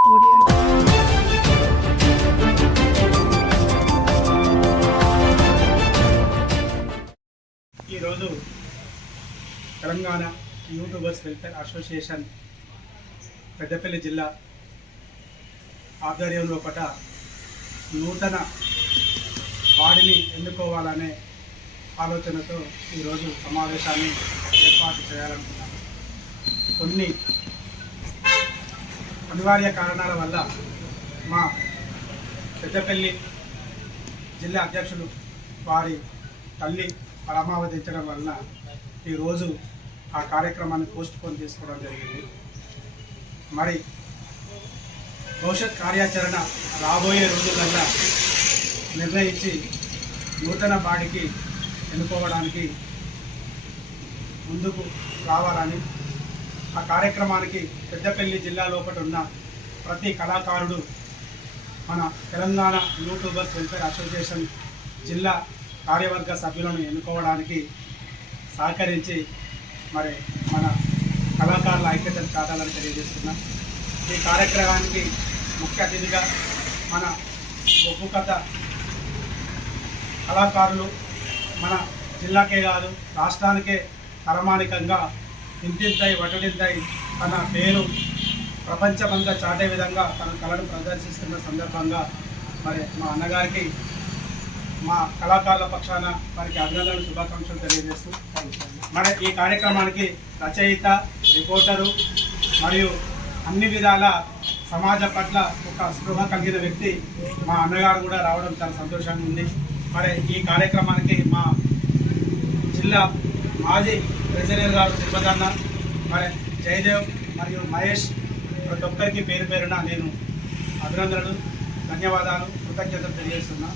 ఈరోజు Telangana YouTubers welfare association Peddapalli జిల్లా ఆధ్వర్యంలో నూతన వాడిని ఎన్నుకోవాలనే ఆలోచనతో ఈరోజు సమావేశాన్ని ఏర్పాటు చేయాలనుకున్నాను. కొన్ని అనివార్య కారణాల వల్ల మా పెద్దపల్లి జిల్లా అధ్యక్షులు వారి తల్లి పరమావధించడం వలన ఈరోజు ఆ కార్యక్రమాన్ని పోస్ట్పోన్ చేసుకోవడం జరిగింది. మరి భవిష్యత్ కార్యాచరణ రాబోయే రోజులల్లా నిర్ణయించి నూతన బాడీకి ఎన్నుకోవడానికి ముందుకు రావాలని, ఆ కార్యక్రమానికి పెద్దపల్లి జిల్లా లోపల ఉన్న ప్రతి కళాకారుడు మన తెలంగాణ యూట్యూబర్స్ వెల్ఫేర్ అసోసియేషన్ జిల్లా కార్యవర్గ సభ్యులను ఎన్నుకోవడానికి సహకరించి మరి మన కళాకారుల ఐక్యతను చాటాలని తెలియజేస్తున్నాం. ఈ కార్యక్రమానికి ముఖ్య అతిథిగా మన ఒగ్గు కథ కళాకారులు మన జిల్లాకే కాదు రాష్ట్రానికే తలమానికంగా ఇంతింతై వటడింతై తన పేరు ప్రపంచమంతా చాటే విధంగా తన కళను ప్రదర్శిస్తున్న సందర్భంగా మరి మా అన్నగారికి మా కళాకారుల పక్షాన వారికి అభినందనలు శుభాకాంక్షలు తెలియజేస్తూ మరి ఈ కార్యక్రమానికి రచయిత, రిపోర్టరు మరియు అన్ని విధాల సమాజ పట్ల ఒక స్పృహ కలిగిన వ్యక్తి మా అన్నగారు కూడా రావడం చాలా సంతోషంగా ఉంది. మరి ఈ కార్యక్రమానికి మా జిల్లా మాజీ ప్రెసిడెంట్ గారు తిరుపతన్న, మరి జయదేవ్ మరియు మహేష్ ప్రతి ఒక్కరికి పేరు పేరున నేను అభినందనలు, ధన్యవాదాలు, కృతజ్ఞతలు తెలియజేస్తున్నా.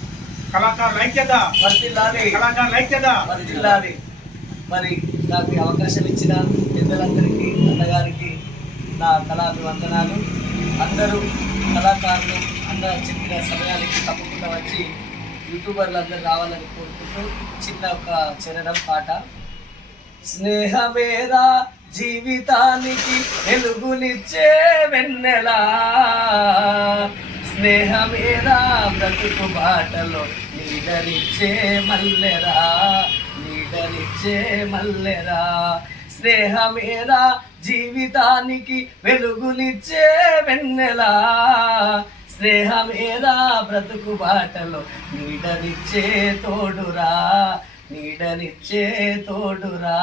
కళాకారుల ఐక్యత వర్ధిల్లాలి, కళాకారుల ఐక్యత వర్ధిల్లాలి. మరి నాకు అవకాశం ఇచ్చిన పెద్దలందరికీ, అన్నగారికి నా కళాభివందనాలు. అందరూ కళాకారులు అందరూ చెప్పిన సమయానికి తప్పకుండా వచ్చి యూట్యూబర్లు అందరూ రావాలని కోరుకుంటూ చిన్న ఒక చరణం పాట. స్నేహమేరా జీవితానికి వెలుగునిచ్చే వెన్నెలా, స్నేహమేరా బ్రతుకు బాటలో నీడనిచ్చే మల్లెరా, నీడనిచ్చే మల్లెరా. స్నేహమేరా జీవితానికి వెలుగునిచ్చే వెన్నెలా, స్నేహమేరా బ్రతుకు బాటలో నీడనిచ్చే తోడురా, నీడనిచ్చే తోడురా.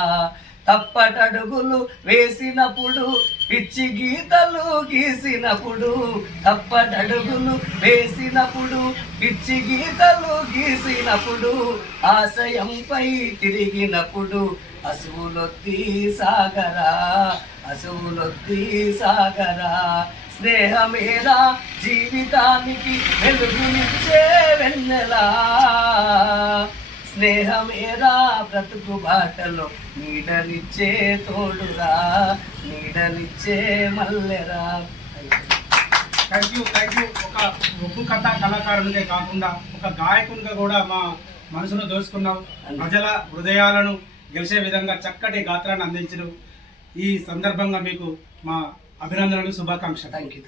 తప్పటడుగులు వేసినప్పుడు, పిచ్చి గీతలు గీసినప్పుడు, తప్పటడుగులు వేసినప్పుడు, పిచ్చి గీతలు గీసినప్పుడు, ఆశయంపై తిరిగినప్పుడు అసువులొద్ది సాగరా, అసువులొద్ది సాగరా. స్నేహమేరా జీవితానికి వెలుగునిచ్చే వెన్నెలా, స్నేహమేరా బ్రతుకు బాటలో నీడనిచ్చే తోడురా, నీడనిచ్చే మల్లెరా. Thank you. ఒక ఒగ్గు కథ కళాకారునికే కాకుండా ఒక గాయకునిగా కూడా మా మనసును దోచుకున్నావు. ప్రజల హృదయాలను గెలిచే విధంగా చక్కటి గాత్రాన్ని అందించడం. ఈ సందర్భంగా మీకు మా అభినందనలు, శుభాకాంక్షలు. Thank you.